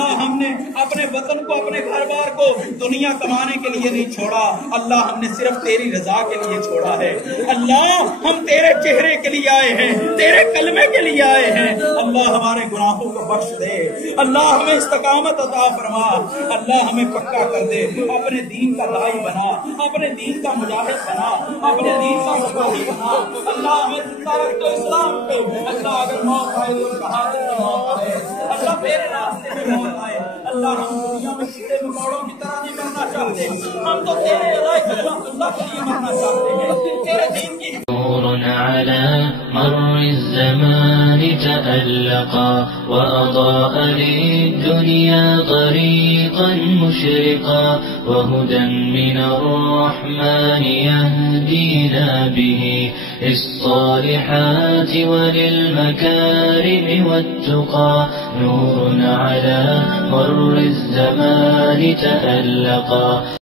اللہ ہم نے اپنے وطن کو اپنے گھر بار کو دنیا کمانے کے لیے نہیں چھوڑا، اللہ ہم نے صرف تیری رضا کے لیے چھوڑا ہے۔ اللہ ہم تیرے چہرے کے لیے آئے ہیں، تیرے کلمے کے لیے آئے ہیں۔ اللہ ہمارے گناہوں کو بخش دے، اللہ ہمیں استقامت عطا فرما، اللہ ہمیں پکا کر دے، اپنے دین کا داعی بنا، اپنے دین کا مجاہد بنا، اپنے دین کا سپاہی بنا۔ اللہ ہمیں زندہ رکھ تو اسلام کو، اللہ اگر موت آئے تو شہادت کی موت آئے، اللہ میرے راستے میں موت آئے۔ اللہ ہم دنیا میں کیڑے مکوڑوں کی طرح نہیں مرنا چاہتے، ہم تو تیرے رضائے اللہ کے لیے مرنا چاہتے ہیں، تیرے دین کی نور على مر الزمان تألقا وأضاء للدنيا طريقا مشرقا وهدى من الرحمن يهدينا به للصالحات وللمكارم والتقى نور على مر الزمان تألقا